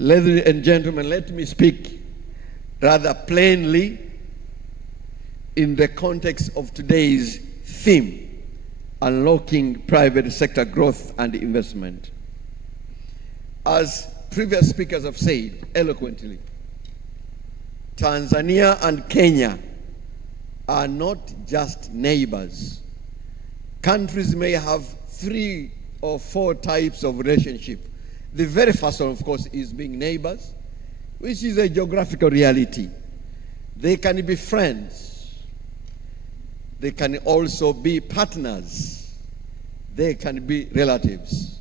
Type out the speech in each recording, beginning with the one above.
Ladies and gentlemen, let me speak rather plainly in the context of today's theme, unlocking private sector growth and investment. As previous speakers have said eloquently, Tanzania and Kenya are not just neighbors. Countries may have 3 or 4 types of relationship. The very first one, of course, is being neighbors, which is a geographical reality. They can be friends. They can also be partners. They can be relatives.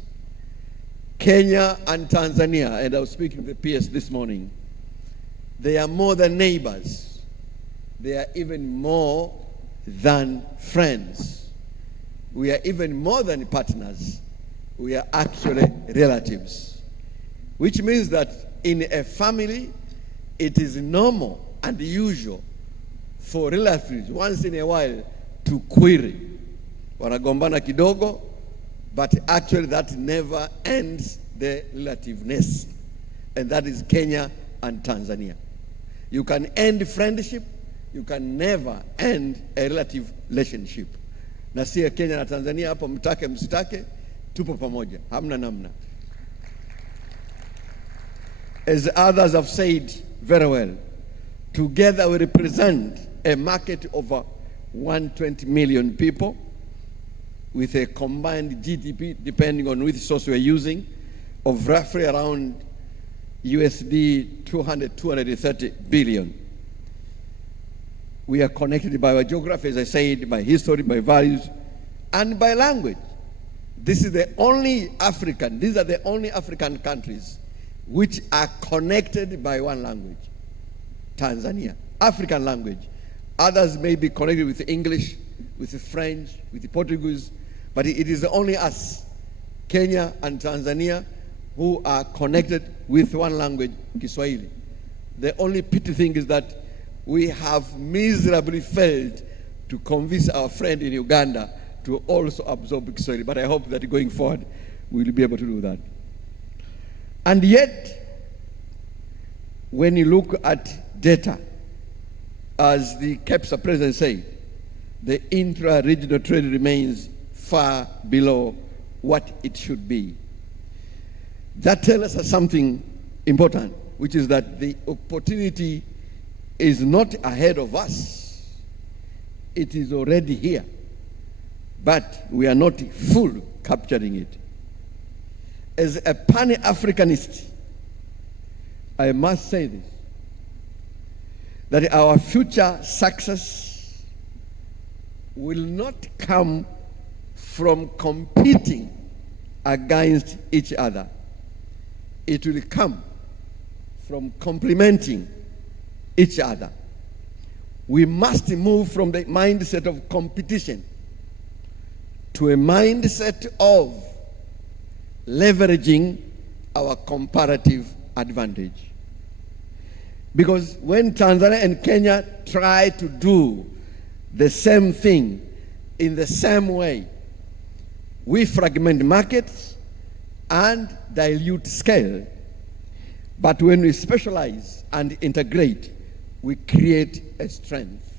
Kenya and Tanzania, and I was speaking to the PS this morning, they are more than neighbors. They are even more than friends. We are even more than partners. We are actually relatives, which means that in a family, it is normal and usual for relatives once in a while to query. Wanagombana kidogo, but actually that never ends the relativeness. And that is Kenya and Tanzania. You can end friendship, you can never end a relative relationship. Na si Kenya na Tanzania hapo mtake msitake, tupo pamoja, hamna namna. As others have said very well, together we represent a market of 120 million people with a combined GDP, depending on which source we're using, of roughly around USD 230 billion. We are connected by our geography, as I said, by history, by values, and by language. These are the only African countries which are connected by one language, Tanzania, African language. Others may be connected with English, with French, with Portuguese, but it is only us, Kenya and Tanzania, who are connected with one language, Kiswahili. The only pity thing is that we have miserably failed to convince our friend in Uganda to also absorb Kiswahili, but I hope that going forward we'll be able to do that. And yet, when you look at data, as the KEPSA president said, the intra-regional trade remains far below what it should be. That tells us something important, which is that the opportunity is not ahead of us. It is already here, but we are not fully capturing it. As a Pan-Africanist, I must say this, that our future success will not come from competing against each other. It will come from complementing each other. We must move from the mindset of competition to a mindset of leveraging our comparative advantage. Because when Tanzania and Kenya try to do the same thing in the same way, we fragment markets and dilute scale. But when we specialize and integrate, we create a strength.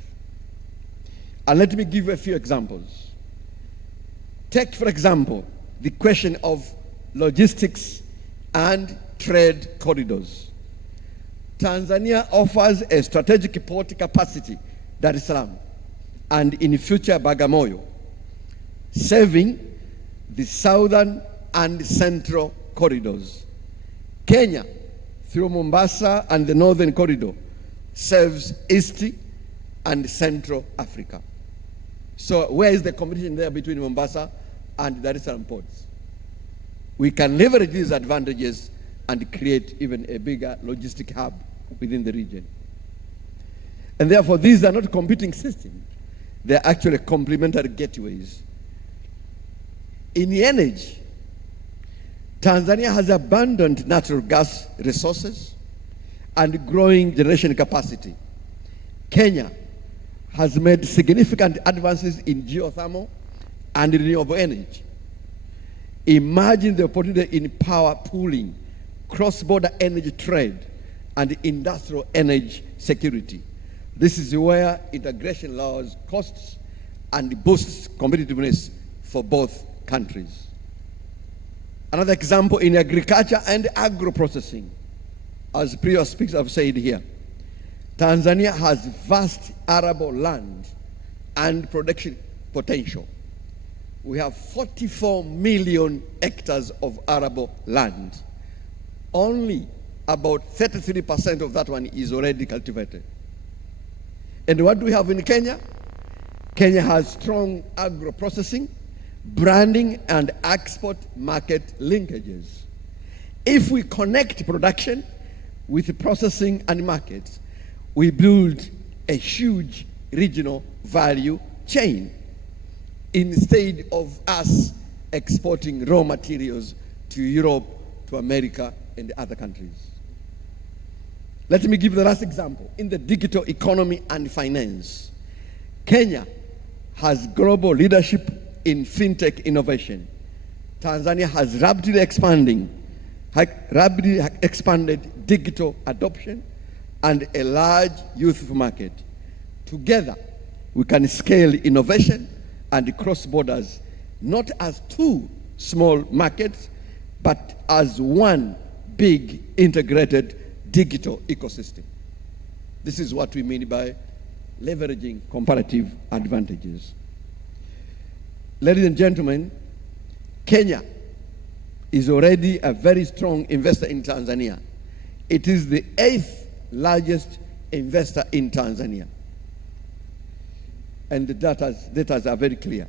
And let me give you a few examples. Take, for example, the question of logistics and trade corridors. Tanzania offers a strategic port capacity, Dar es Salaam, and in future Bagamoyo, serving the southern and central corridors. Kenya, through Mombasa and the northern corridor, serves East and Central Africa. So where is the competition there between Mombasa and Dar es Salaam ports? We can leverage these advantages and create even a bigger logistic hub within the region. And therefore, these are not competing systems. They're actually complementary gateways. In energy, Tanzania has abundant natural gas resources and growing generation capacity. Kenya has made significant advances in geothermal and renewable energy. Imagine the opportunity in power pooling cross-border energy trade, and industrial energy security. This is where integration lowers costs and boosts competitiveness for both countries. Another example in agriculture and agro-processing, as previous speakers have said here, Tanzania has vast arable land and production potential. We have 44 million hectares of arable land. Only about 33% of that one is already cultivated. And what do we have in Kenya? Kenya has strong agro-processing, branding, and export market linkages. If we connect production with processing and markets, we build a huge regional value chain instead of us exporting raw materials to Europe, to America, and other countries. Let me give the last example. In the digital economy and finance, Kenya has global leadership in fintech innovation. Tanzania has rapidly expanded digital adoption and a large youth market. Together, we can scale innovation and cross borders, not as two small markets, but as one big integrated digital ecosystem. This is what we mean by leveraging comparative advantages. Ladies and gentlemen, Kenya is already a very strong investor in Tanzania. It is the 8th largest investor in Tanzania. And the data are very clear.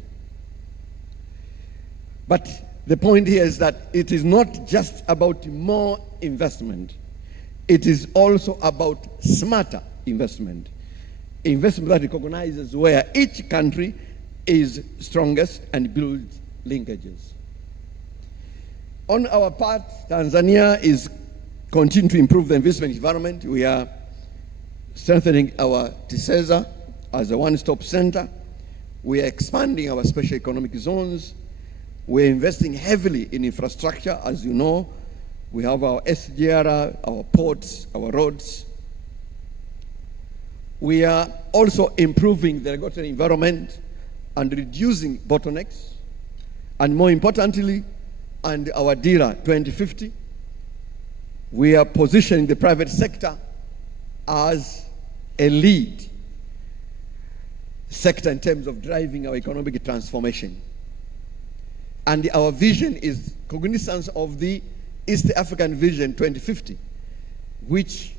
But the point here is that it is not just about more investment. It is also about smarter investment. Investment that recognizes where each country is strongest and builds linkages. On our part, Tanzania is continuing to improve the investment environment. We are strengthening our TISEZA as a one-stop center. We are expanding our special economic zones. We're investing heavily in infrastructure, as you know. We have our SGR, our ports, our roads. We are also improving the regulatory environment and reducing bottlenecks. And more importantly, and our DIRA 2050, we are positioning the private sector as a lead sector in terms of driving our economic transformation. And our vision is cognizance of the East African Vision 2050, which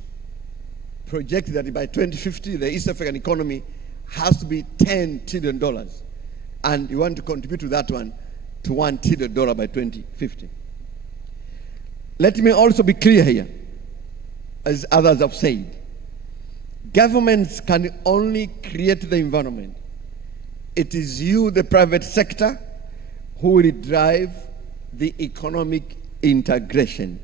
projects that by 2050, the East African economy has to be $10 trillion. And you want to contribute to that one to $1 trillion by 2050. Let me also be clear here, as others have said. Governments can only create the environment. It is you, the private sector, who will drive the economic integration.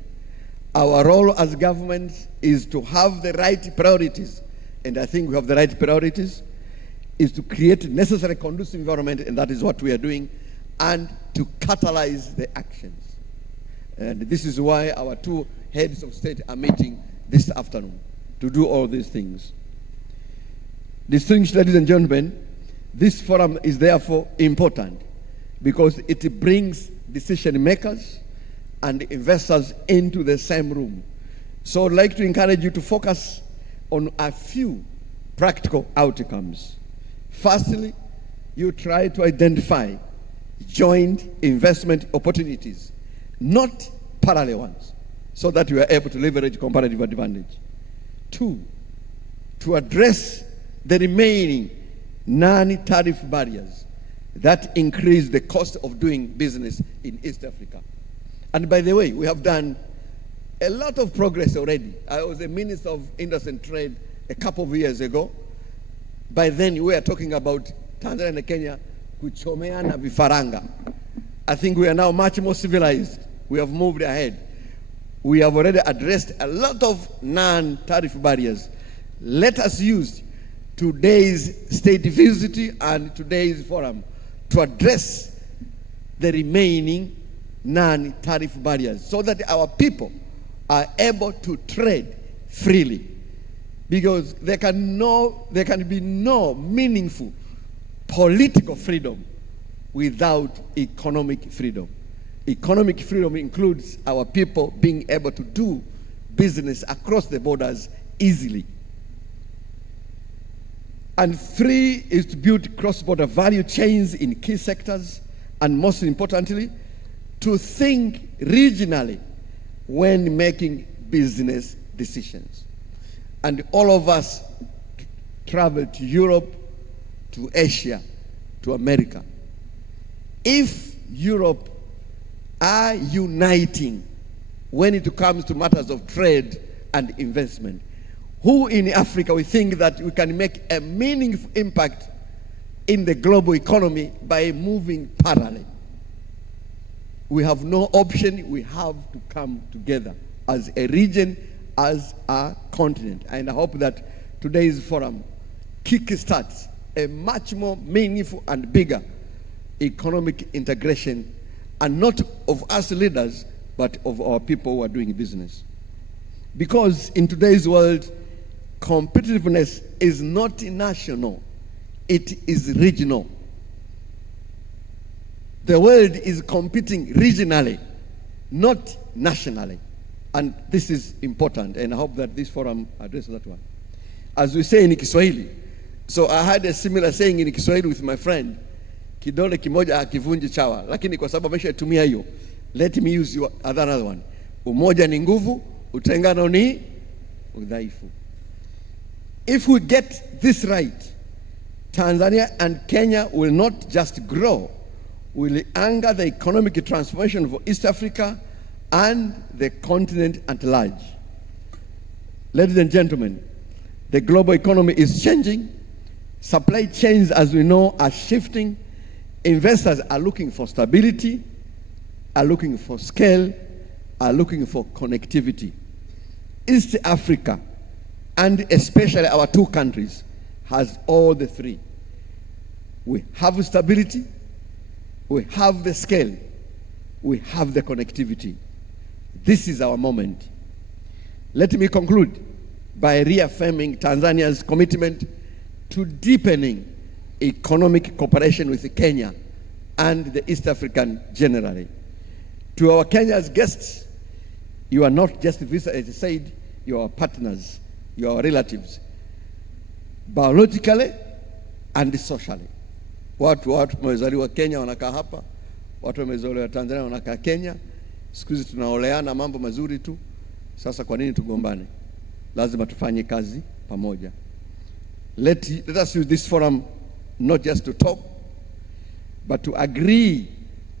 Our role as governments is to have the right priorities, and I think we have the right priorities, is to create necessary conducive environment, and that is what we are doing, and to catalyze the actions. And this is why our two heads of state are meeting this afternoon, to do all these things. Distinguished ladies and gentlemen, this forum is therefore important because it brings decision makers and investors into the same room. So I'd like to encourage you to focus on a few practical outcomes. Firstly, you try to identify joint investment opportunities, not parallel ones, so that you are able to leverage comparative advantage. 2, to address the remaining non-tariff barriers that increase the cost of doing business in East Africa. And by the way, we have done a lot of progress already. I was a Minister of Industry and Trade a couple of years ago. By then, we were talking about Tanzania and Kenya kuchomeana vifaranga. I think we are now much more civilized. We have moved ahead. We have already addressed a lot of non-tariff barriers. Let us use today's state visit and today's forum to address the remaining non-tariff barriers so that our people are able to trade freely, because there can be no meaningful political freedom without economic freedom. Economic freedom includes our people being able to do business across the borders easily. And 3 is to build cross-border value chains in key sectors, and most importantly, to think regionally when making business decisions. And all of us travel to Europe, to Asia, to America. If Europe are uniting when it comes to matters of trade and investment, who in Africa we think that we can make a meaningful impact in the global economy by moving parallel? We have no option. We have to come together as a region, as a continent. And I hope that today's forum kickstarts a much more meaningful and bigger economic integration, and not of us leaders, but of our people who are doing business. Because in today's world, competitiveness is not national, it is regional. The world is competing regionally, not nationally. And this is important, and I hope that this forum addresses that one. As we say in Kiswahili, so I had a similar saying in Kiswahili with my friend, kidole kimoja hakivunji chawa, lakini kwa sababu ameshatumia hiyo, let me use another one. Umoja ni nguvu, utengano ni udhaifu. If we get this right, Tanzania and Kenya will not just grow, will anchor the economic transformation for East Africa and the continent at large. Ladies and gentlemen, the global economy is changing. Supply chains, as we know, are shifting. Investors are looking for stability, are looking for scale, are looking for connectivity. East Africa, and especially our 2 countries, has all the 3. We have stability, we have the scale, we have the connectivity. This is our moment. Let me conclude by reaffirming Tanzania's commitment to deepening economic cooperation with Kenya and the East African generally. To our Kenya's guests, you are not just visitors, as I said, you are partners, you are relatives, biologically and socially. Watu wamezaliwa Kenya wanakaa hapa, watu wamezaliwa Tanzania wanakaa Kenya. Siku hizi tunaoleana mambo mazuri tu. Sasa kwa nini tugombane? Lazima tufanye kazi pamoja. Let us use this forum not just to talk, but to agree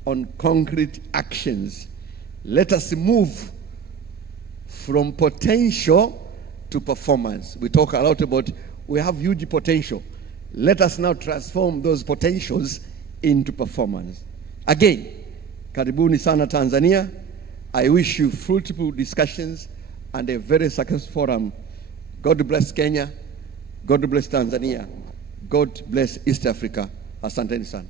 on concrete actions. Let us move from potential to performance. We talk a lot about we have huge potential. Let us now transform those potentials into performance. Again, karibuni sana Tanzania. I wish you fruitful discussions and a very successful forum. God bless Kenya. God bless Tanzania. God bless East Africa. Asanteni sana.